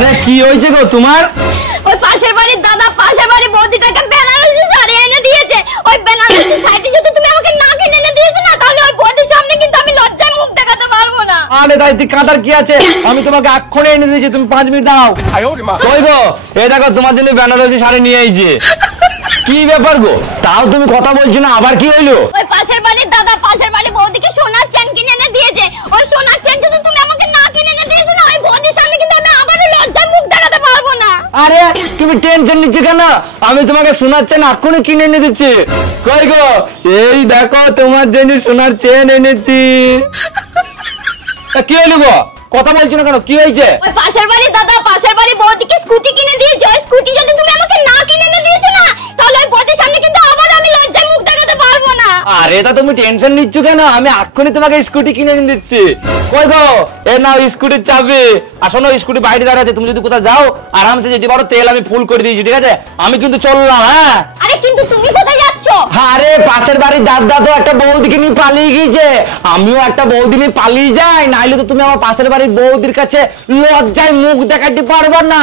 আরে কি হয়েছে গো তোমার? ওই পাশের বাড়ির দাদা পাশের বাড়ির বৌদিটাকে বেনারসি শাড়ি এনে দিয়েছে। ওই বেনারসি শাড়িটা যদি তুমি আমাকে না কিনে এনে দিয়েছো না, তাহলে ওই বৌদির সামনে কিন্তু আমি লজ্জায় মুখ দেখাতে পারবো না। আরে দাইতি কাঁটার কি আছে, আমি তোমাকে এক্ষুনি এনে দিয়েছি, তুমি 5 মিনিট দাঁড়াও। কই গো, এই দেখো তোমার জন্য বেনারসি শাড়ি নিয়ে আইছি। কি ব্যাপার গো, তাও তুমি কথা বলছো না, আবার কি হইলো? ওই পাশের বাড়ির দাদা পাশের বাড়ির বৌদিকে সোনার চেন কিনে এনে দিয়েছে। ওই সোনার চেন যদি তুমি আমাকে না কিনে এনে দিয়েছো না, ওই বৌদির সামনে কিন্তু আমি আবারও লজ্জায় মুখ দেখাতে পারবো না। আরে তুমি টেনশন নিচ্ছ কেন, আমি তোমাকে সোনার চেন এক্ষুনি কিনে এনে দিচ্ছি। কই গো, এই দেখো তোমার জন্য সোনার চেন এনেছি। কি হইলো গো, কথা বলছো না কেন, কি হয়েছে? ওই পাশের বাড়ির দাদা পাশের বাড়ির বৌদিকে স্কুটি কিনে দিয়েছে। ওই স্কুটি যদি তুমি আমাকে না কিনে এনে দিয়েছো না, তাহলে ওই বৌদির সামনে কিন্তু আবার আমি লজ্জায় মুখ দেখাতে পারবো না। আরে তা তুমি টেনশন নিচ্ছ কেন, আমি এক্ষুনি তোমাকে স্কুটি কিনে এনে দিচ্ছি। কই গো, এ নাও স্কুটির চাবি। আর শোনো, স্কুটি বাইরে দাঁড়িয়ে আছে, তুমি যদি কোথাও যাও আরামসে যেতে পারো, তেল আমি ফুল করে দিয়েছি, ঠিক আছে? আমি কিন্তু চললাম। হ্যাঁ আরে কিন্তু তুমি কোথায় যাচ্ছ? আরে পাশের বাড়ির দাদা তো একটা বৌদিকে নিয়ে পালিয়ে গিয়েছে, আমিও একটা বৌদি নিয়ে পালিয়ে যাই, নাইলে তো তুমি আমার পাশের বাড়ির বৌদির কাছে লজ্জায় মুখ দেখাতে পারবে না।